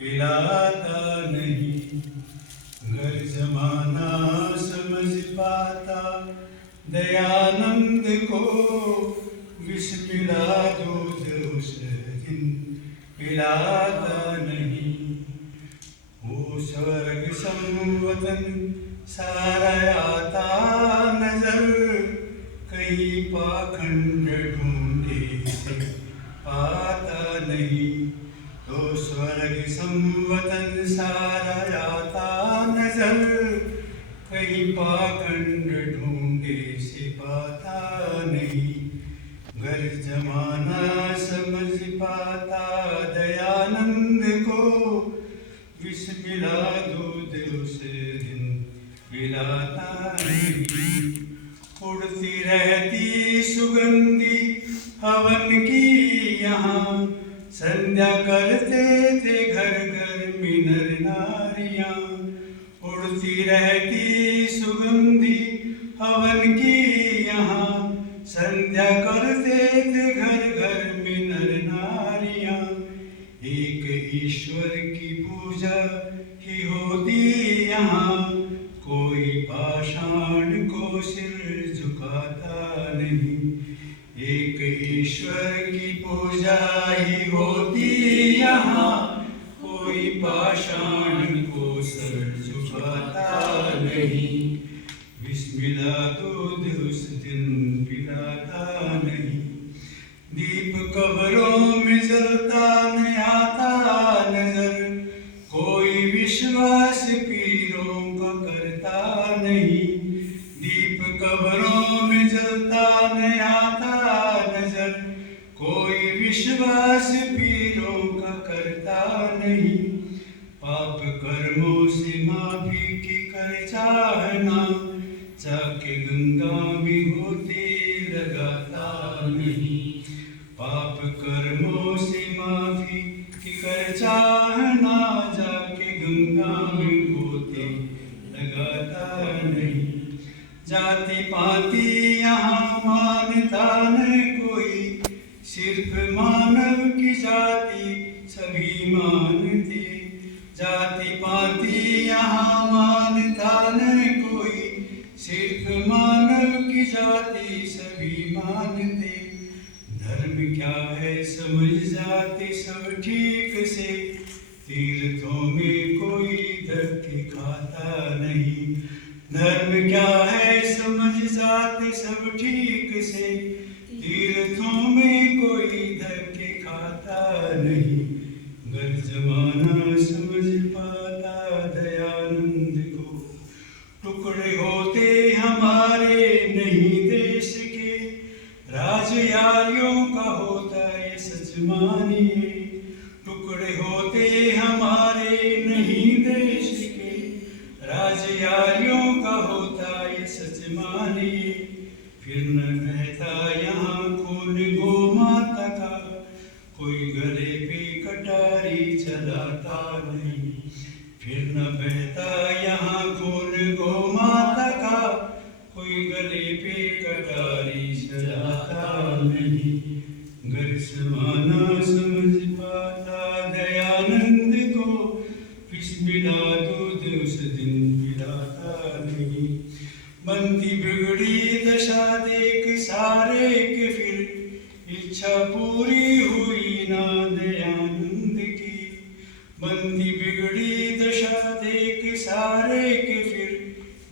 पिलाता नहीं। घर जमाना समझ पाता दयानंद को, विष पिला दूध उस दिन पिलाता नहीं। वो स्वर्ग संवतन सारा आता नजर, कहीं पाखंड ढूंढे से पाता नहीं। तो स्वर्ग संवतन सारा आता नजर, कहीं पाखंड ढूंढे से पाता नहीं। घर जमाना समझ पाता दयानंद को, विष मिला दूध उस दिन पिलाता नहीं। उड़ती रहती सुगंधी हवन की यहाँ, संध्या करते थे घर घर में नर नारियां। उड़ती रहती सुगंधी हवन की यहाँ, संध्या करते थे घर घर में नर नारियां। एक ईश्वर की पूजा ही होती यहाँ, कोई पाषाण को सिर झुकाता नहीं। एक ईश्वर की पूजा ही होती यहाँ, कोई पाषाण को सिर झुकाता नहीं। विष मिला दूध उस दिन पिलाता नहीं। दीप कब्रों में जलता न आता नजर, कोई विश्वास पीरों का करता नहीं। दीप कब्रों में जलता न आता नजर, कोई विश्वास पीरों का करता नहीं। पाप कर्मों से माफी की कर चाहना, जाके गंगा में होते लगाता नहीं। पाप कर्मों से माफी की कर चाहना, जाके गंगा में होते लगाता नहीं। जाति पाति यहाँ मानता न कोई, सिर्फ मानव की जाति सभी मानते। जाति पाति यहाँ मानता न कोई, सिर्फ मानव की जाति सभी मानते। धर्म क्या है समझ जाते सब ठीक से, तीर्थों में कोई धक्के खाता नहीं। धर्म क्या है समझ जाते सब ठीक से, तीर्थों में कोई धक्के खाता नहीं। घर जमाना समझ पाता दयानंद को, टुकड़े होते हमारे नहीं देश के, राजयारियों का होता ये सच मानिए। टुकड़े होते हमारे नहीं देश के, राजयारियों का होता ये सच मानिए। फिर न बहता यहाँ खून गो माता का, कोई गले पे कटारी चलाता नहीं। फिर न बहता यहाँ खून गो माता का, कोई गले पे कटारी चलाता नहीं। घर समाना समझ पाता दयानंद को, विष मिला दूध उस दिन पिलाता नहीं। बनती बिगड़ी दशा देख सारे के फिर, इच्छा पूरी हुई ना दयानंद की। बनती बिगड़ी दशा देख सारे के फिर,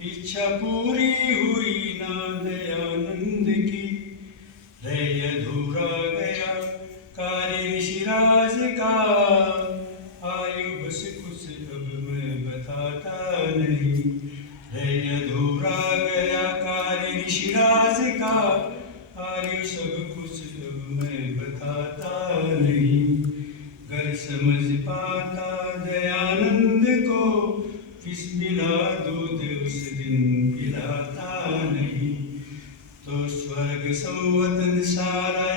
इच्छा पूरी हुई ना दयानंद की। रह अधूरा गया कार्य ऋषिराज का, आयु बस कुछ अब मैं बताता नहीं। रह अधूरा गया कार्य ऋषिराज का, आयु सब कुछ अब मैं बताता नहीं। घर समझ पाता दयानंद को, विष मिला दूध उस दिन पिलाता नहीं। तो स्वर्ग संवतन सारा